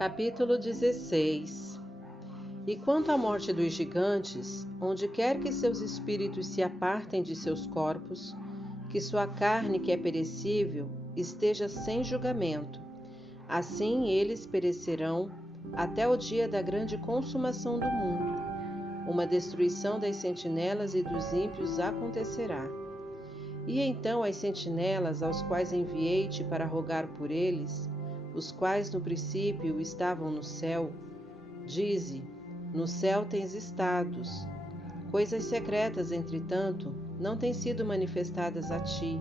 Capítulo 16. E quanto à morte dos gigantes, onde quer que seus espíritos se apartem de seus corpos, que sua carne, que é perecível, esteja sem julgamento, assim eles perecerão até o dia da grande consumação do mundo. Uma destruição das sentinelas e dos ímpios acontecerá. E então as sentinelas, aos quais enviei-te para rogar por eles, os quais no princípio estavam no céu, dize: no céu tens estados. Coisas secretas, entretanto, não têm sido manifestadas a ti.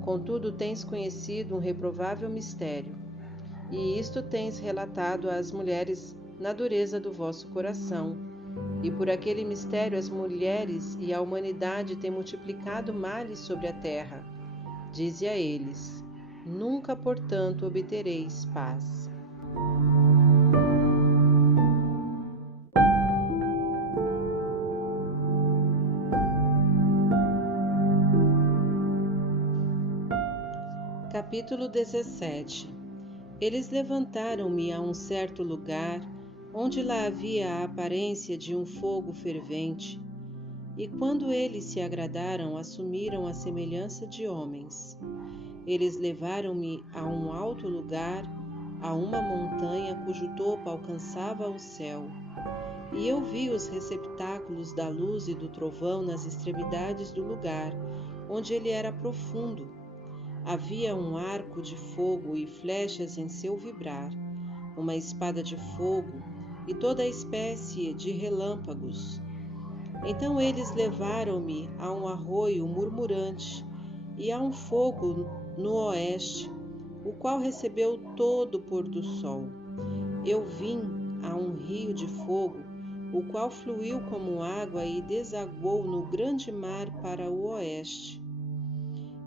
Contudo, tens conhecido um reprovável mistério. E isto tens relatado às mulheres na dureza do vosso coração. E por aquele mistério as mulheres e a humanidade têm multiplicado males sobre a terra. Dize a eles: nunca, portanto, obtereis paz. Capítulo 17. Eles levantaram-me a um certo lugar, onde lá havia a aparência de um fogo fervente, e quando eles se agradaram, assumiram a semelhança de homens. Eles levaram-me a um alto lugar, a uma montanha cujo topo alcançava o céu, e eu vi os receptáculos da luz e do trovão nas extremidades do lugar, onde ele era profundo. Havia um arco de fogo e flechas em seu vibrar, uma espada de fogo e toda espécie de relâmpagos. Então eles levaram-me a um arroio murmurante e a um fogo no oeste, o qual recebeu todo o pôr do sol. Eu vim a um rio de fogo, o qual fluiu como água e desaguou no grande mar para o oeste.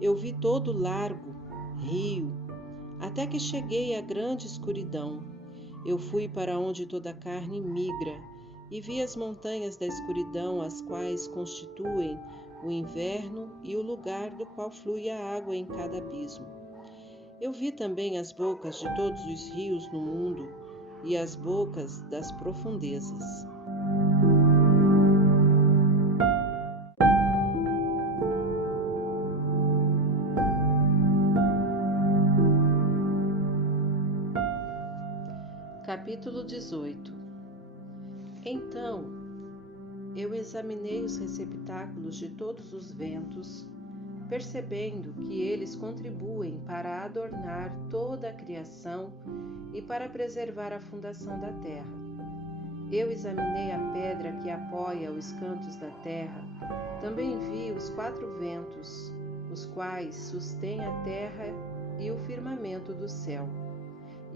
Eu vi todo largo rio, até que cheguei à grande escuridão. Eu fui para onde toda a carne migra, e vi as montanhas da escuridão, as quais constituem o inverno e o lugar do qual flui a água em cada abismo. Eu vi também as bocas de todos os rios no mundo, e as bocas das profundezas. Capítulo 18. Então, eu examinei os receptáculos de todos os ventos, percebendo que eles contribuem para adornar toda a criação e para preservar a fundação da terra. Eu examinei a pedra que apoia os cantos da terra, também vi os 4 ventos, os quais sustêm a terra e o firmamento do céu.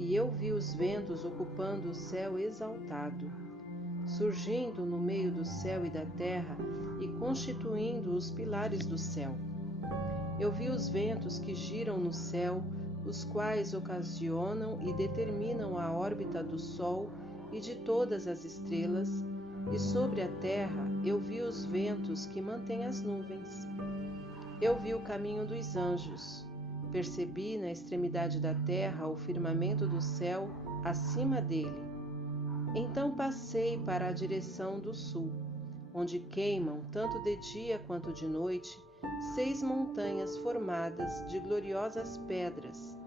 E eu vi os ventos ocupando o céu exaltado, surgindo no meio do céu e da terra e constituindo os pilares do céu. Eu vi os ventos que giram no céu, os quais ocasionam e determinam a órbita do Sol e de todas as estrelas, e sobre a terra eu vi os ventos que mantêm as nuvens. Eu vi o caminho dos anjos. Percebi na extremidade da terra o firmamento do céu acima dele. Então passei para a direção do sul, onde queimam, tanto de dia quanto de noite, 6 montanhas formadas de gloriosas pedras,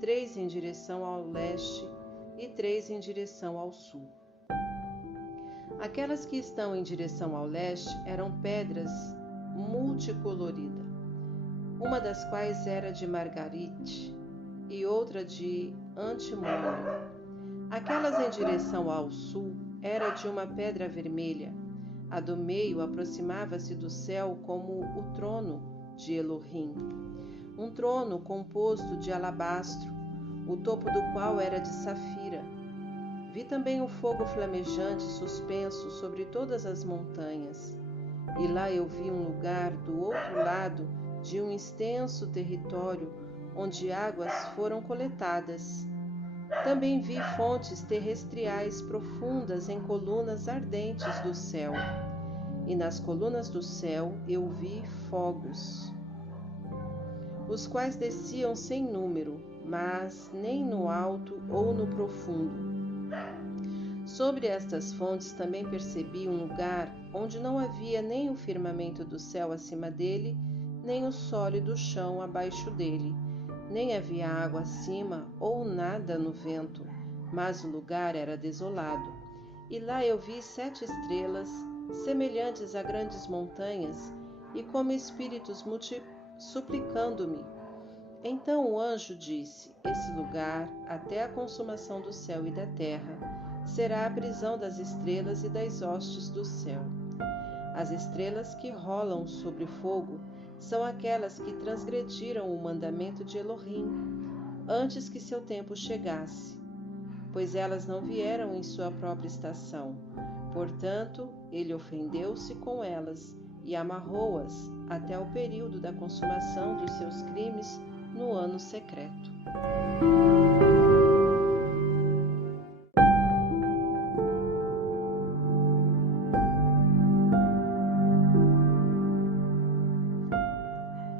3 em direção ao leste e 3 em direção ao sul. Aquelas que estão em direção ao leste eram pedras multicoloridas, uma das quais era de margarite e outra de antimônio. Aquelas em direção ao sul era de uma pedra vermelha. A do meio aproximava-se do céu como o trono de Elohim, um trono composto de alabastro, o topo do qual era de safira. Vi também o fogo flamejante suspenso sobre todas as montanhas, e lá eu vi um lugar do outro lado de um extenso território onde águas foram coletadas. Também vi fontes terrestriais profundas em colunas ardentes do céu, e nas colunas do céu eu vi fogos, os quais desciam sem número, mas nem no alto ou no profundo. Sobre estas fontes também percebi um lugar onde não havia nem o firmamento do céu acima dele, nem o sólido chão abaixo dele, nem havia água acima ou nada no vento, mas o lugar era desolado. E lá eu vi 7 estrelas, semelhantes a grandes montanhas, e como espíritos suplicando-me. Então o anjo disse: Esse lugar, até a consumação do céu e da terra, será a prisão das estrelas e das hostes do céu. As estrelas que rolam sobre fogo são aquelas que transgrediram o mandamento de Elohim, antes que seu tempo chegasse, pois elas não vieram em sua própria estação. Portanto, ele ofendeu-se com elas e amarrou-as até o período da consumação dos seus crimes no ano secreto.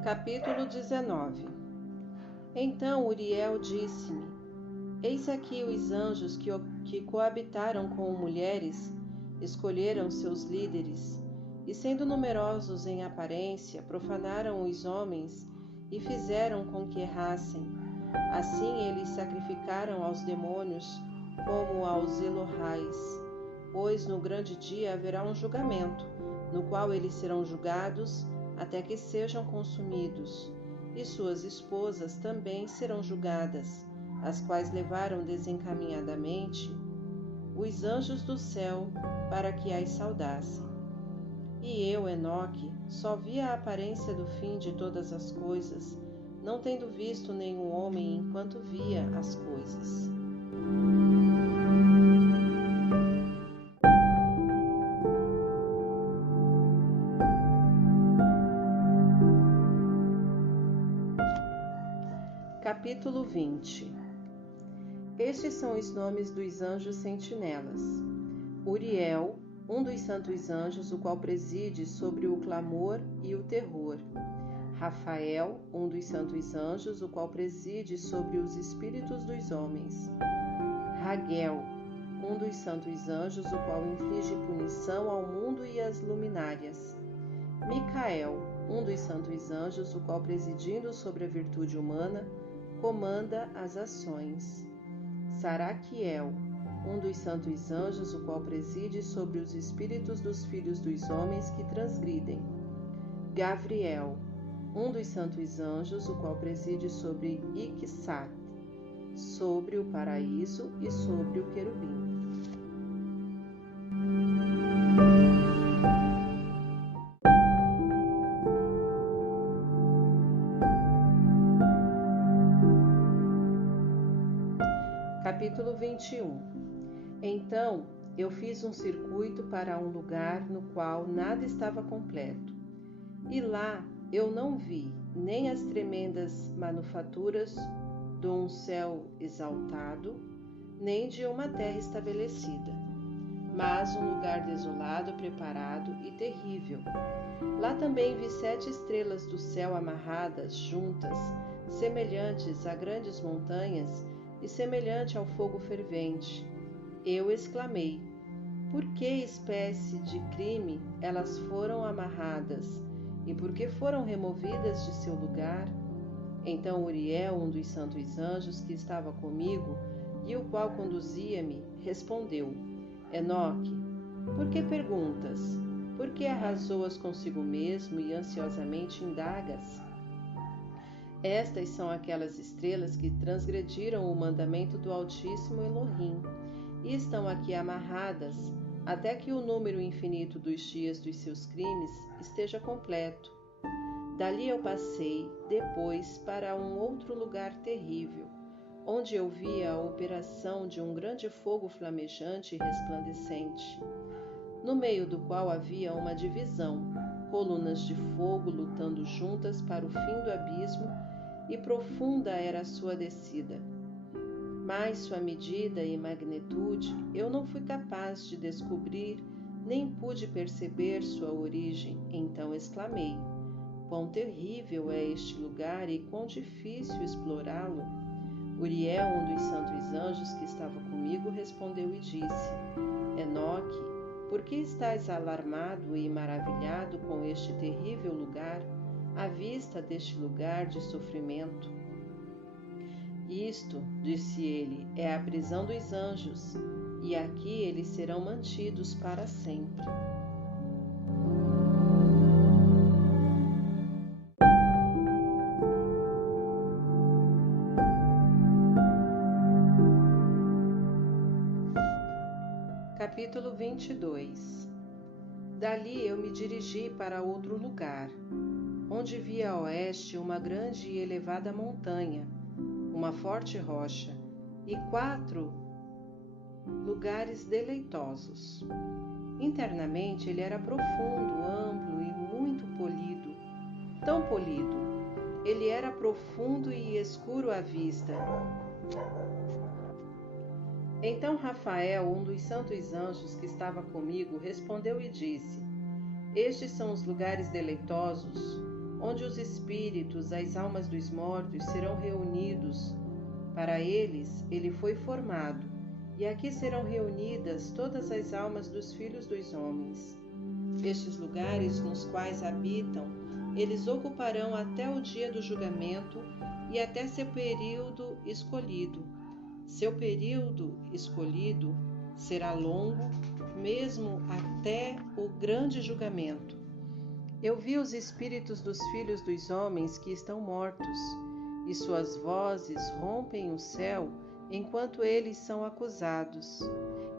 Capítulo 19. Então Uriel disse-me: Eis aqui os anjos que coabitaram com mulheres, escolheram seus líderes, e sendo numerosos em aparência, profanaram os homens e fizeram com que errassem. Assim eles sacrificaram aos demônios como aos Elohais, pois no grande dia haverá um julgamento, no qual eles serão julgados até que sejam consumidos, e suas esposas também serão julgadas, as quais levaram desencaminhadamente os anjos do céu para que as saudassem. E eu, Enoque, só vi a aparência do fim de todas as coisas, não tendo visto nenhum homem enquanto via as coisas. Capítulo 20. Estes são os nomes dos anjos sentinelas. Uriel, um dos santos anjos, o qual preside sobre o clamor e o terror. Rafael, um dos santos anjos, o qual preside sobre os espíritos dos homens. Raguel, um dos santos anjos, o qual inflige punição ao mundo e às luminárias. Micael, um dos santos anjos, o qual presidindo sobre a virtude humana, comanda as ações. Saraquiel, um dos santos anjos, o qual preside sobre os espíritos dos filhos dos homens que transgridem. Gavriel, um dos santos anjos, o qual preside sobre Iksat, sobre o paraíso e sobre o querubim. Capítulo 21. Então eu fiz um circuito para um lugar no qual nada estava completo, e lá eu não vi nem as tremendas manufaturas de um céu exaltado, nem de uma terra estabelecida, mas um lugar desolado, preparado e terrível. Lá também vi 7 estrelas do céu amarradas juntas, semelhantes a grandes montanhas, e semelhante ao fogo fervente. Eu exclamei: por que espécie de crime elas foram amarradas, e por que foram removidas de seu lugar? Então Uriel, um dos santos anjos que estava comigo, e o qual conduzia-me, respondeu: Enoque, por que perguntas? Por que arrazoas consigo mesmo e ansiosamente indagas? Estas são aquelas estrelas que transgrediram o mandamento do Altíssimo Elohim, e estão aqui amarradas, até que o número infinito dos dias dos seus crimes esteja completo. Dali eu passei, depois, para um outro lugar terrível, onde eu via a operação de um grande fogo flamejante e resplandecente, no meio do qual havia uma divisão, colunas de fogo lutando juntas para o fim do abismo, e profunda era a sua descida. Mas sua medida e magnitude eu não fui capaz de descobrir, nem pude perceber sua origem. Então exclamei: quão terrível é este lugar e quão difícil explorá-lo! Uriel, um dos santos anjos que estava comigo, comigo respondeu e disse: Enoque, por que estás alarmado e maravilhado com este terrível lugar, à vista deste lugar de sofrimento? Isto, disse ele, é a prisão dos anjos, e aqui eles serão mantidos para sempre. Capítulo 22. Dali eu me dirigi para outro lugar, onde vi a oeste uma grande e elevada montanha, uma forte rocha e 4 lugares deleitosos. Internamente ele era profundo, amplo e muito polido, tão polido. Ele era profundo e escuro à vista. Então Rafael, um dos santos anjos que estava comigo, respondeu e disse: Estes são os lugares deleitosos, onde os espíritos, as almas dos mortos, serão reunidos. Para eles ele foi formado, e aqui serão reunidas todas as almas dos filhos dos homens. Estes lugares nos quais habitam, eles ocuparão até o dia do julgamento e até seu período escolhido. Seu período escolhido será longo, mesmo até o grande julgamento. Eu vi os espíritos dos filhos dos homens que estão mortos, e suas vozes rompem o céu enquanto eles são acusados.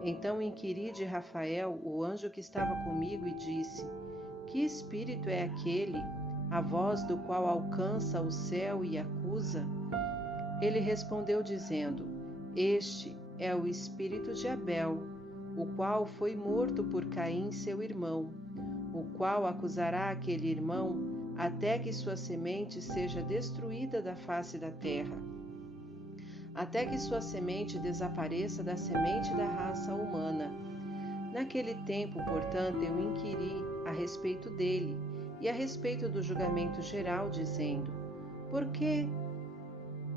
Então inquiri de Rafael, o anjo que estava comigo, e disse: Que espírito é aquele, a voz do qual alcança o céu e acusa? Ele respondeu dizendo: Este é o espírito de Abel, o qual foi morto por Caim, seu irmão, o qual acusará aquele irmão até que sua semente seja destruída da face da terra, até que sua semente desapareça da semente da raça humana. Naquele tempo, portanto, eu inquiri a respeito dele e a respeito do julgamento geral, dizendo: Por que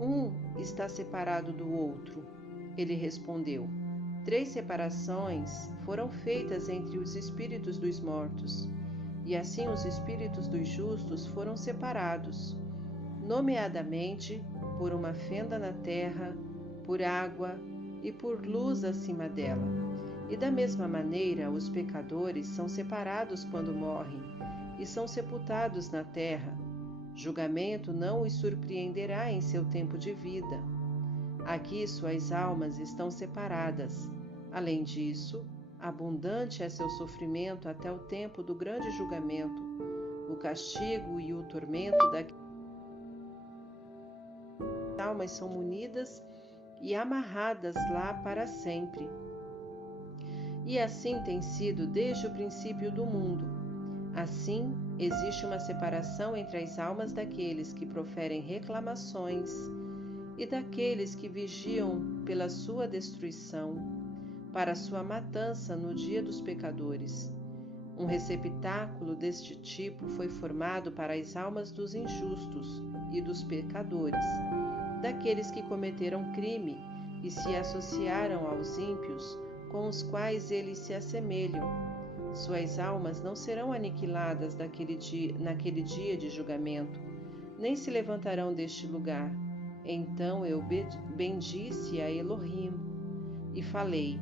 um está separado do outro? Ele respondeu: 3 separações foram feitas entre os espíritos dos mortos, e assim os espíritos dos justos foram separados, nomeadamente por uma fenda na terra, por água e por luz acima dela. E da mesma maneira, os pecadores são separados quando morrem e são sepultados na terra. Julgamento não os surpreenderá em seu tempo de vida. Aqui suas almas estão separadas. Além disso, abundante é seu sofrimento até o tempo do grande julgamento, o castigo e o tormento daquelas almas são munidas e amarradas lá para sempre. E assim tem sido desde o princípio do mundo. Assim, existe uma separação entre as almas daqueles que proferem reclamações e daqueles que vigiam pela sua destruição, para sua matança no dia dos pecadores. Um receptáculo deste tipo foi formado para as almas dos injustos e dos pecadores, daqueles que cometeram crime e se associaram aos ímpios, com os quais eles se assemelham. Suas almas não serão aniquiladas naquele dia de julgamento, nem se levantarão deste lugar. Então eu bendisse a Elohim e falei: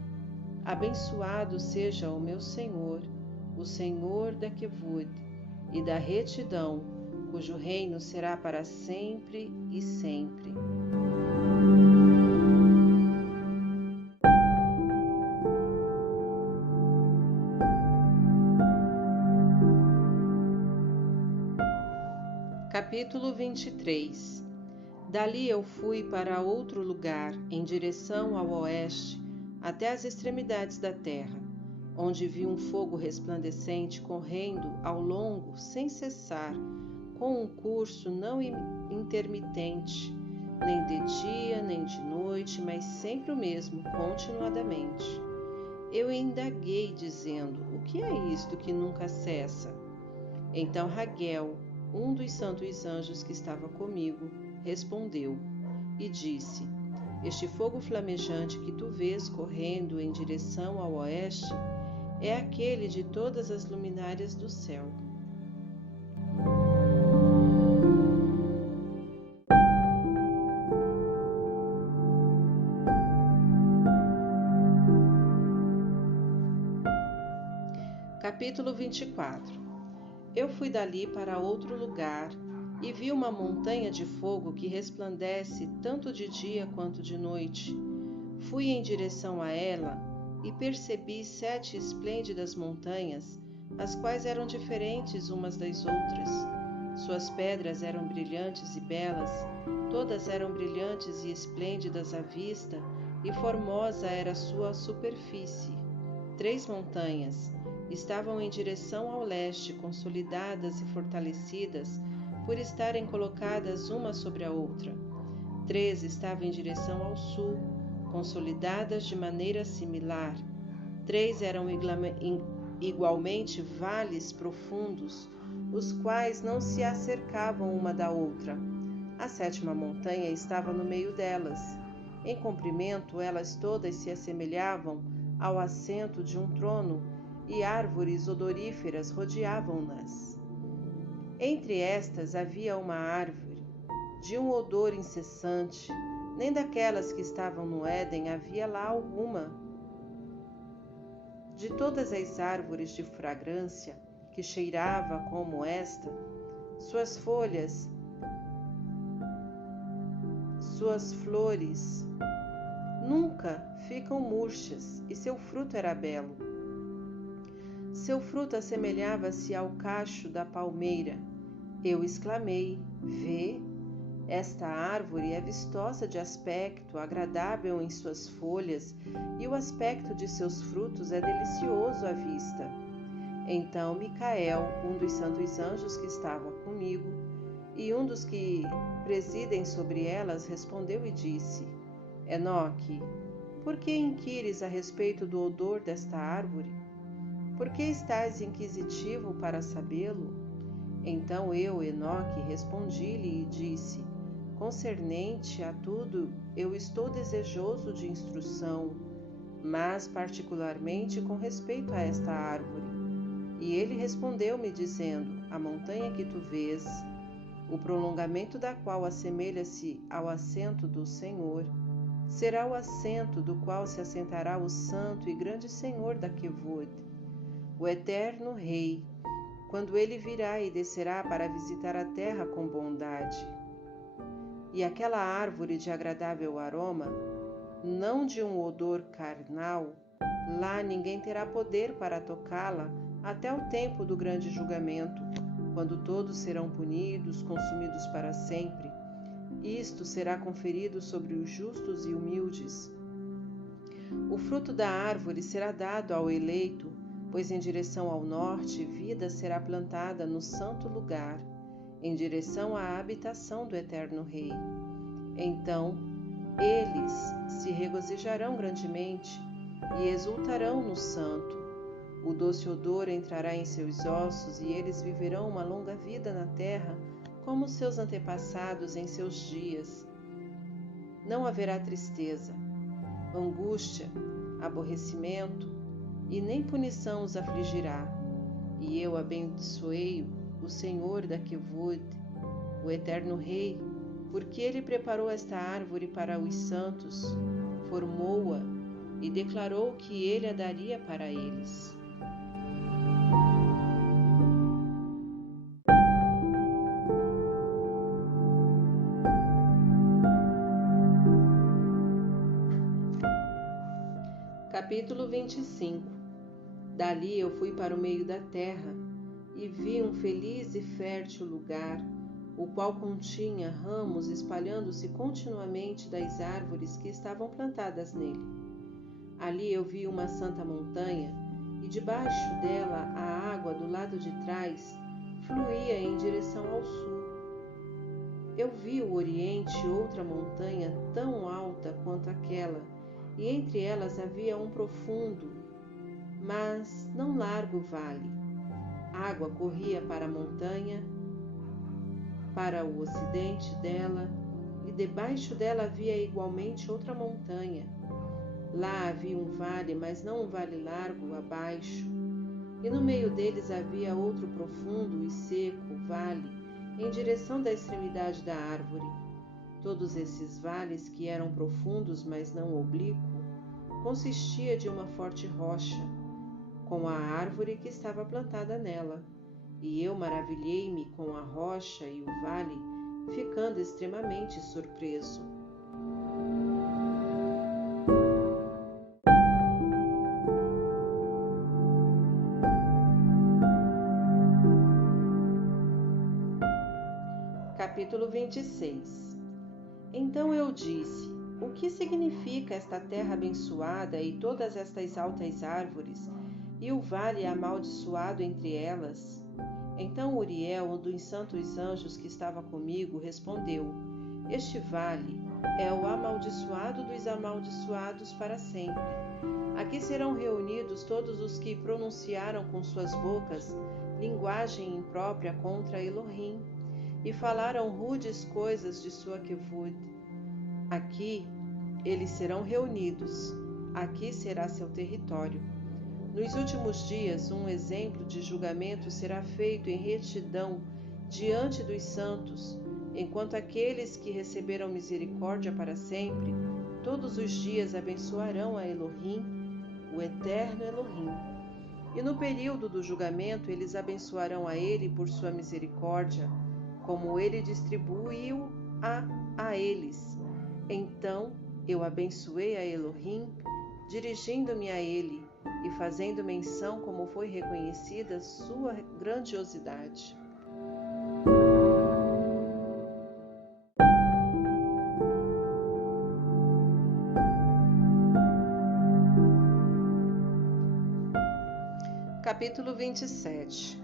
Abençoado seja o meu Senhor, o Senhor da Kevod e da retidão, cujo reino será para sempre e sempre. Capítulo 23. Dali eu fui para outro lugar, em direção ao oeste, até as extremidades da terra, onde vi um fogo resplandecente correndo ao longo sem cessar, com um curso não intermitente, nem de dia nem de noite, mas sempre o mesmo, continuadamente. Eu indaguei, dizendo: O que é isto que nunca cessa? Então Raguel, um dos santos anjos que estava comigo, respondeu e disse: Este fogo flamejante que tu vês correndo em direção ao oeste é aquele de todas as luminárias do céu. Capítulo 24. Eu fui dali para outro lugar e vi uma montanha de fogo que resplandece tanto de dia quanto de noite. Fui em direção a ela e percebi 7 esplêndidas montanhas, as quais eram diferentes umas das outras. Suas pedras eram brilhantes e belas, todas eram brilhantes e esplêndidas à vista, e formosa era sua superfície. 3 montanhas estavam em direção ao leste, consolidadas e fortalecidas, por estarem colocadas uma sobre a outra. 3 estavam em direção ao sul, consolidadas de maneira similar. 3 eram igualmente vales profundos, os quais não se acercavam uma da outra. A 7ª montanha estava no meio delas. Em comprimento, elas todas se assemelhavam ao assento de um trono, e árvores odoríferas rodeavam-nas. Entre estas havia uma árvore de um odor incessante, nem daquelas que estavam no Éden havia lá alguma. De todas as árvores de fragrância que cheirava como esta, suas folhas, suas flores nunca ficam murchas, e seu fruto era belo. Seu fruto assemelhava-se ao cacho da palmeira. Eu exclamei: vê, esta árvore é vistosa de aspecto, agradável em suas folhas, e o aspecto de seus frutos é delicioso à vista. Então Micael, um dos santos anjos que estavam comigo, e um dos que presidem sobre elas, respondeu e disse: Enoque, por que inquires a respeito do odor desta árvore? Por que estás inquisitivo para sabê-lo? Então eu, Enoque, respondi-lhe e disse: concernente a tudo, eu estou desejoso de instrução, mas particularmente com respeito a esta árvore. E ele respondeu-me dizendo: a montanha que tu vês, o prolongamento da qual assemelha-se ao assento do Senhor, será o assento do qual se assentará o santo e grande Senhor da Quevod, o eterno Rei, quando ele virá e descerá para visitar a terra com bondade. E aquela árvore de agradável aroma, não de um odor carnal, lá ninguém terá poder para tocá-la até o tempo do grande julgamento, quando todos serão punidos, consumidos para sempre. Isto será conferido sobre os justos e humildes. O fruto da árvore será dado ao eleito, pois em direção ao norte vida será plantada no santo lugar, em direção à habitação do eterno Rei. Então eles se regozijarão grandemente e exultarão no santo. O doce odor entrará em seus ossos e eles viverão uma longa vida na terra, como seus antepassados em seus dias. Não haverá tristeza, angústia, aborrecimento, e nem punição os afligirá. E eu abençoei o Senhor da Quevod, o eterno Rei, porque ele preparou esta árvore para os santos, formou-a e declarou que ele a daria para eles. Capítulo 25. Dali eu fui para o meio da terra e vi um feliz e fértil lugar, o qual continha ramos espalhando-se continuamente das árvores que estavam plantadas nele. Ali eu vi uma santa montanha, e debaixo dela a água do lado de trás fluía em direção ao sul. Eu vi o oriente outra montanha tão alta quanto aquela, e entre elas havia um profundo, mas não largo vale. Água corria para a montanha, para o ocidente dela e debaixo dela havia igualmente outra montanha. Lá havia um vale, mas não um vale largo abaixo, e no meio deles havia outro profundo e seco vale, em direção da extremidade da árvore. Todos esses vales, que eram profundos, mas não oblíquo, consistia de uma forte rocha, com a árvore que estava plantada nela. E eu maravilhei-me com a rocha e o vale, ficando extremamente surpreso. Capítulo 26. Então eu disse: o que significa esta terra abençoada e todas estas altas árvores, e o vale amaldiçoado entre elas? Então Uriel, um dos santos anjos que estava comigo, respondeu: este vale é o amaldiçoado dos amaldiçoados para sempre. Aqui serão reunidos todos os que pronunciaram com suas bocas linguagem imprópria contra Elohim, e falaram rudes coisas de sua quevud. Aqui eles serão reunidos, aqui será seu território. Nos últimos dias, um exemplo de julgamento será feito em retidão diante dos santos, enquanto aqueles que receberam misericórdia para sempre, todos os dias abençoarão a Elohim, o eterno Elohim. E no período do julgamento, eles abençoarão a ele por sua misericórdia, como ele distribuiu a eles. Então eu abençoei a Elohim, dirigindo-me a ele e fazendo menção como foi reconhecida sua grandiosidade. Capítulo 27.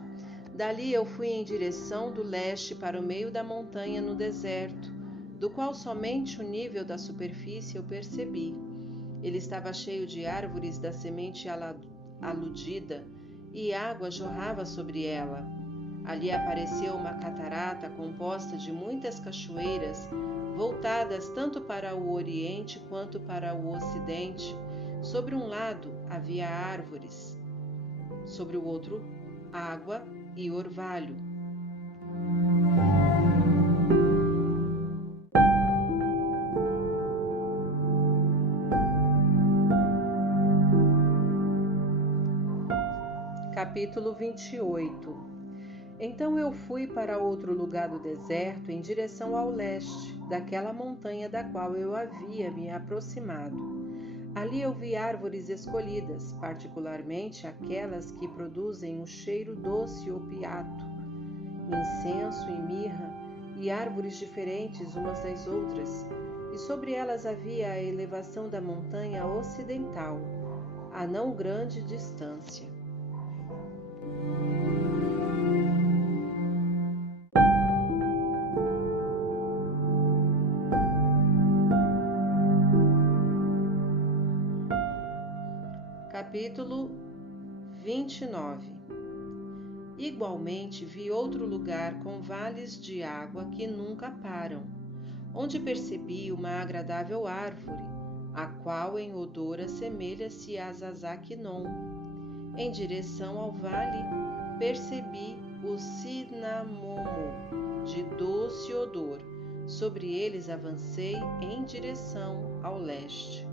Dali eu fui em direção do leste para o meio da montanha no deserto, do qual somente o nível da superfície eu percebi. Ele estava cheio de árvores da semente aludida, e água jorrava sobre ela. Ali apareceu uma catarata composta de muitas cachoeiras, voltadas tanto para o oriente quanto para o ocidente. Sobre um lado havia árvores, sobre o outro água e orvalho. Capítulo 28. Então eu fui para outro lugar do deserto, em direção ao leste, daquela montanha da qual eu havia me aproximado. Ali eu vi árvores escolhidas, particularmente aquelas que produzem um cheiro doce e opiato, incenso e mirra, e árvores diferentes umas das outras, e sobre elas havia a elevação da montanha ocidental, a não grande distância. Capítulo 29. Igualmente vi outro lugar com vales de água que nunca param, onde percebi uma agradável árvore, a qual em odor assemelha-se a Zazaquinon. Em direção ao vale, percebi o cinamomo, de doce odor. Sobre eles avancei em direção ao leste.